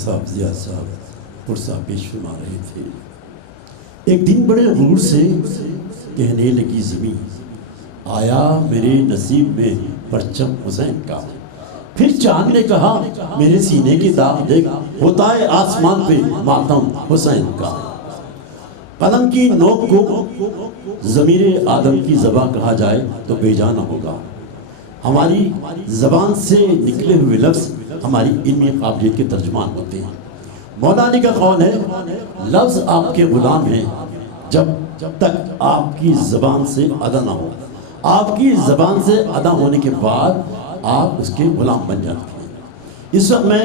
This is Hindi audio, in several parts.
साहब जिया साहब पुरसा पेश फरमा रहे थे। एक दिन बड़े गुरूर से कहने लगी ज़मीं, आया मेरे नसीब में परचम हुसैन का। फिर चांद ने कहा मेरे सीने की दाग देख, होता है आसमान पे मातम हुसैन का। कलम की नोक को ज़मीरे आदम की ज़बां कहा जाए तो बेजाना होगा। हमारी ज़बान से निकले हुए लफ्ज़ हमारी इल्मी काबिलियत के तर्जुमान होते हैं। मौला अली का कौल है, लफ्ज़ आपके ग़ुलाम हैं जब तक आपकी ज़बान से अदा ना हो। आपकी ज़बान से अदा होने के बाद आप उसके ग़ुलाम बन जाते हैं। इस वक्त मैं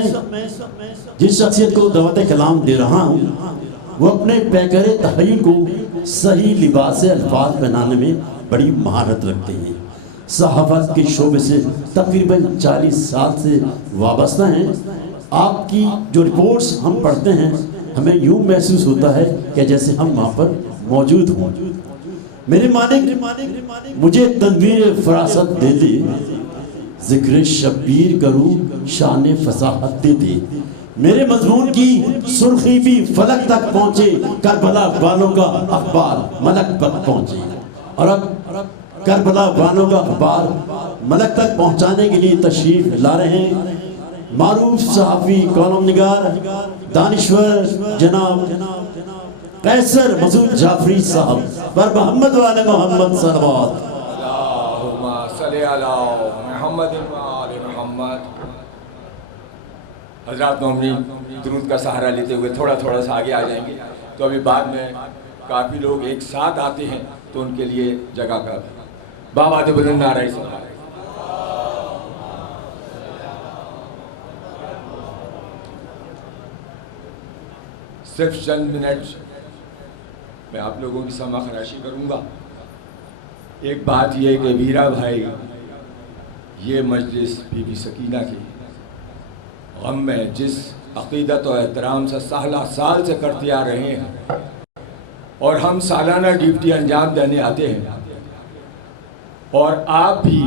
जिस शख्सियत को दावत कलाम दे रहा हूँ वो अपने पैकर तहय्युल को सही लिबास अल्फाज पहनाने में बड़ी महारत रखते हैं। सहाफ़त के शोबे से तकरीबन 40 साल से वाबस्ता हैं। आपकी जो रिपोर्ट्स हम पढ़ते हैं हमें यूँ महसूस होता है कि जैसे हम वहाँ पर मौजूद हों। मेरे मालिक मुझे तनवीर फरासत दे दे, ज़िक्र शब्बीर करूँ शान फसाहत दे दे। मेरे मजमून की सुर्खी भी फलक तक पहुँचे, करबला वालों का अखबार मलक तक पहुँचे। और अब करबला वालों का अखबार मलक तक पहुँचाने के लिए तशरीफ़ ला रहे हैं मारूफ सहाफ़ी कॉलम निगार दानिश्वर जनाब कैसर मसूद जाफरी साहब पर मोहम्मद वाले मोहम्मद सलवात। हज़रात मोमिनीन दुरूद का सहारा लेते हुए थोड़ा थोड़ा सा आगे आ जाएंगे, तो अभी बाद में काफ़ी लोग एक साथ आते हैं तो उनके लिए जगह का बाबा दे बुलंद नारे सलावत। सिर्फ चंद मिनट मैं आप लोगों की समा खराशी करूँगा। एक बात यह कि वीरा भाई ये मजलिस बीबी सकीना की गम में जिस अक़ीदत और एहतराम से साल से करते आ रहे हैं और हम सालाना ड्यूटी अंजाम देने आते हैं, और आप भी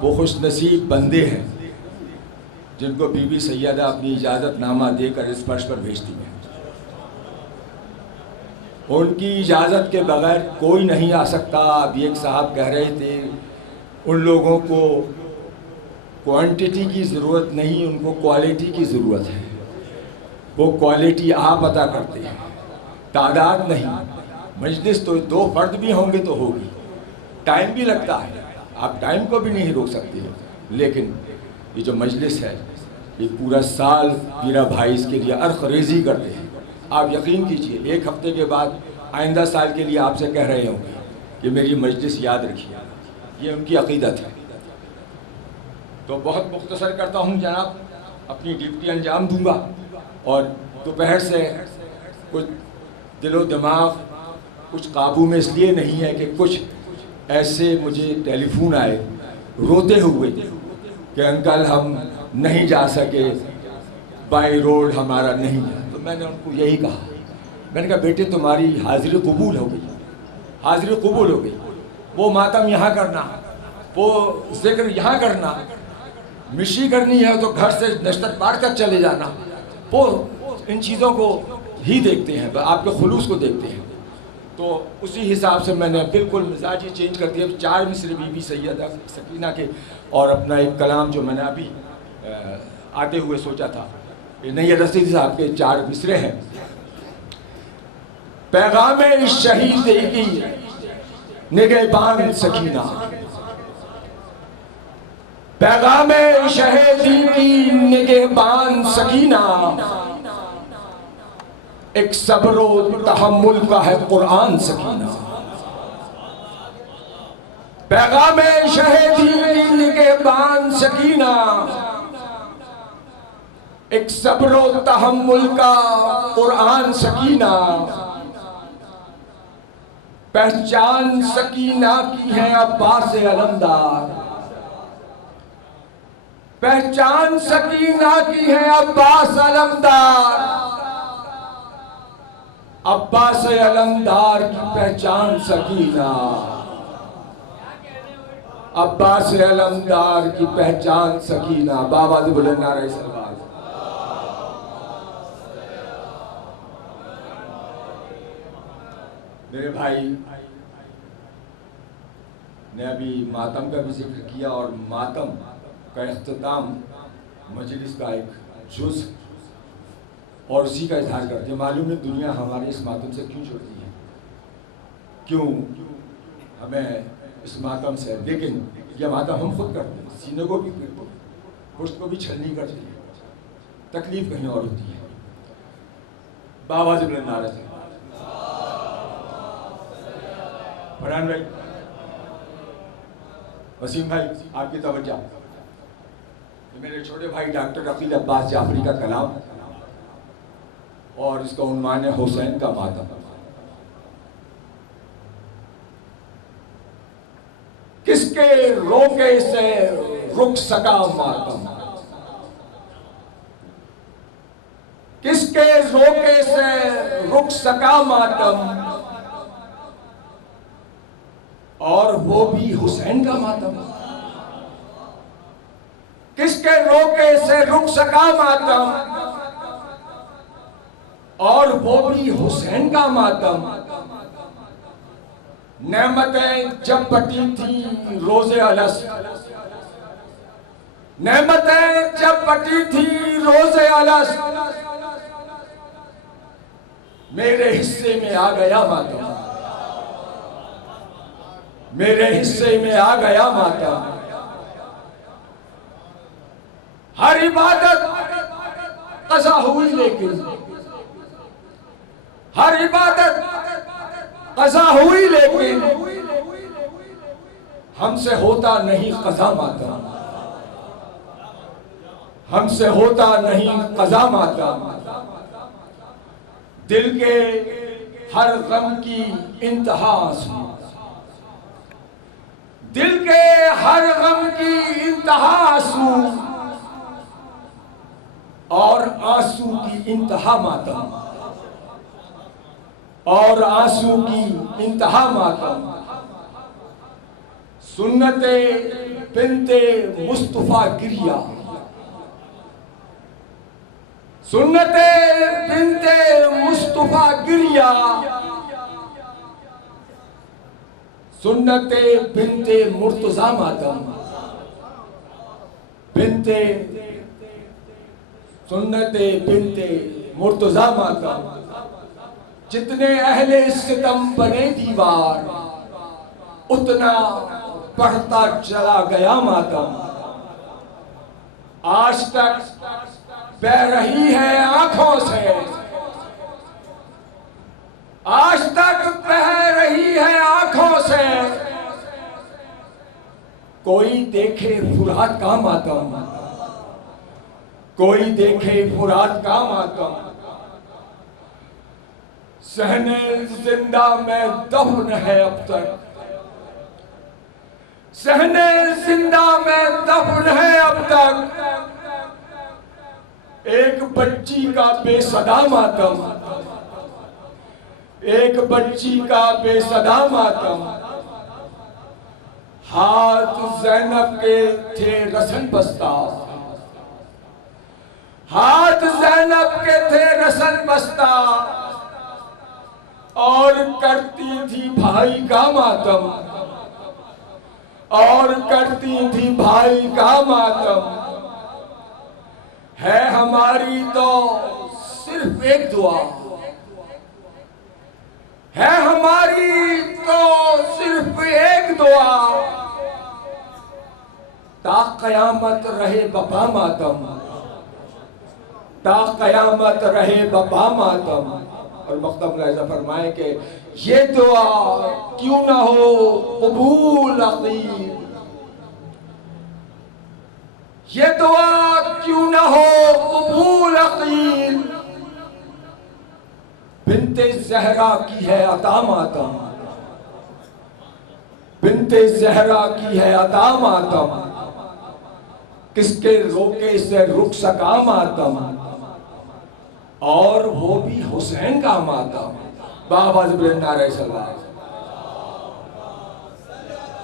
वो खुशनसीब बंदे हैं जिनको बीबी सैयदा अपनी इजाज़तनामा देकर इस फर्श पर भेजती हैं। उनकी इजाज़त के बगैर कोई नहीं आ सकता। अभी एक साहब कह रहे थे उन लोगों को क्वांटिटी की ज़रूरत नहीं, उनको क्वालिटी की ज़रूरत है। वो क्वालिटी आप अदा करते हैं, तादाद नहीं। मजलिस तो 2 फर्द भी होंगे तो होगी, टाइम भी लगता है, आप टाइम को भी नहीं रोक सकते हैं। लेकिन ये जो मजलिस है ये पूरा साल वीरा भाई इसके लिए अर्क़-रेज़ी करते हैं। आप यकीन कीजिए 1 हफ़्ते के बाद आइंदा साल के लिए आपसे कह रहे होंगे कि मेरी मजलिस याद रखिए, ये उनकी अक़ीदत है। तो बहुत मुख्तसर करता हूँ जनाब, अपनी ड्यूटी अंजाम दूंगा। और दोपहर से कुछ दिलो दिमाग कुछ काबू में इसलिए नहीं है कि कुछ ऐसे मुझे टेलीफोन आए रोते हुए कि अंकल हम नहीं जा सके, बाई रोड हमारा नहीं है। तो मैंने उनको यही कहा, मैंने कहा बेटे तुम्हारी हाज़िरी कबूल हो गई, हाज़िरी कबूल हो गई। वो मातम यहाँ करना, वो जिक्र यहाँ करना, मिशी करनी है तो घर से नश्तर पार तक चले जाना, वो इन चीज़ों को ही देखते हैं, आपके खुलूस को देखते हैं। तो उसी हिसाब से मैंने बिल्कुल मिजाज ही चेंज कर दिया। 4 मिसरे बीबी सैयदा सकीना के और अपना एक कलाम जो मैंने अभी आते हुए सोचा था, नैय्यर रशीद साहब के 4 मिसरे हैं। पैगाम शहीद की निगहबान सकीना, पैगाम शहीदी की निगहबान सकीना, एक सब्र तहम्मुल का है कुरान सकीना। पैगाम शहीदी की निगहबान सकीना, एक सब्र तहम्मुल का कुरान सकीना। पहचान सकीना की है अब्बास अलमदार, पहचान सकीना की है अब्बास अलमदार। अब्बास अलमदार की पहचान सकीना, अब्बास अलमदार की पहचान सकीना। बाबा बुलंद नारे सलावत। मेरे भाई ने अभी मातम का भी जिक्र किया और मातम का इख्तिताम मजलिस का एक जुज़ और उसी का इजहार करते हैं। मालूम है दुनिया हमारे इस मातम से क्यों जुड़ती है, क्यों हमें इस मातम से, लेकिन यह मातम हम खुद करते हैं, सीने को भी पुष्ट को भी छलनी करते हैं, तकलीफ कहीं और होती है। बाबा से बुलंद नारे से फरहान भाई, वसीम भाई, आपकी तवज्जो। मेरे छोटे भाई डॉक्टर अकील अब्बास जाफरी का कलाम और इसका उन्वान है हुसैन का मातम। किसके रोके से रुक सका मातम, किसके रोके से रुक सका मातम, और वो भी हुसैन का मातम। किसके रोके से रुक सका मातम और वो भी हुसैन का मातम। नेमतें जब बटी थी रोज़े अलस, नेमतें जब बटी थी रोज़े अलस, मेरे हिस्से में आ गया मातम, मेरे हिस्से में आ गया मातम। हर इबादत कज़ा हुई लेकिन, हर इबादत कज़ा हुई लेकिन हमसे होता नहीं कज़ा मातम, हमसे होता नहीं कज़ा मातम। दिल के हर गम की इंतहा आंसू, दिल के हर गम की इंतहा आंसू और आंसू की इंतहा मातम, और आंसू की इंतहा मातम। सुन्नते बिन्ते मुस्तफा गिरिया, सुन्नते बिन्ते मुस्तफा गिरिया, सुन्नते बिन्ते मुर्तजा मातम, बिन्ते सुन्नते बिन्ते मुर्तजा मातम। जितने अहले सितम बने दीवार, उतना बढ़ता चला गया मातम। आज तक बह रही है आंखों से, आज तक बह रही है आंखों से, कोई देखे फुरात का मातम, कोई देखे फुरात का मातम। सहने जिंदा में दफन है अब तक, सहने जिंदा में दफन है अब तक। एक बच्ची का बेसदा मातम, एक बच्ची का बेसदा मातम। हाथ ज़ैनब के थे रसन बस्ता, हाथ ज़ैनब के थे रसन बस्ता, और करती थी भाई का मातम, और करती थी भाई का मातम। है हमारी तो सिर्फ एक दुआ, है हमारी तो सिर्फ एक दुआ, ता कयामत रहे बपा मातम, ता कयामत रहे बपा मातम। और मख्तम ऐसा फरमाए कि ये दुआ क्यों ना हो कबूल अकील, ये दुआ क्यों ना हो कबूल अकील। बिन्ते ज़हरा की है अता मातम, बिन्ते ज़हरा की है अता मातम। किसके रोके से रुक सका मातम, और वो भी हुसैन का मातम। बाबा ज़िब्र नारे सल्लल्लाहु अलैहि वसल्लम।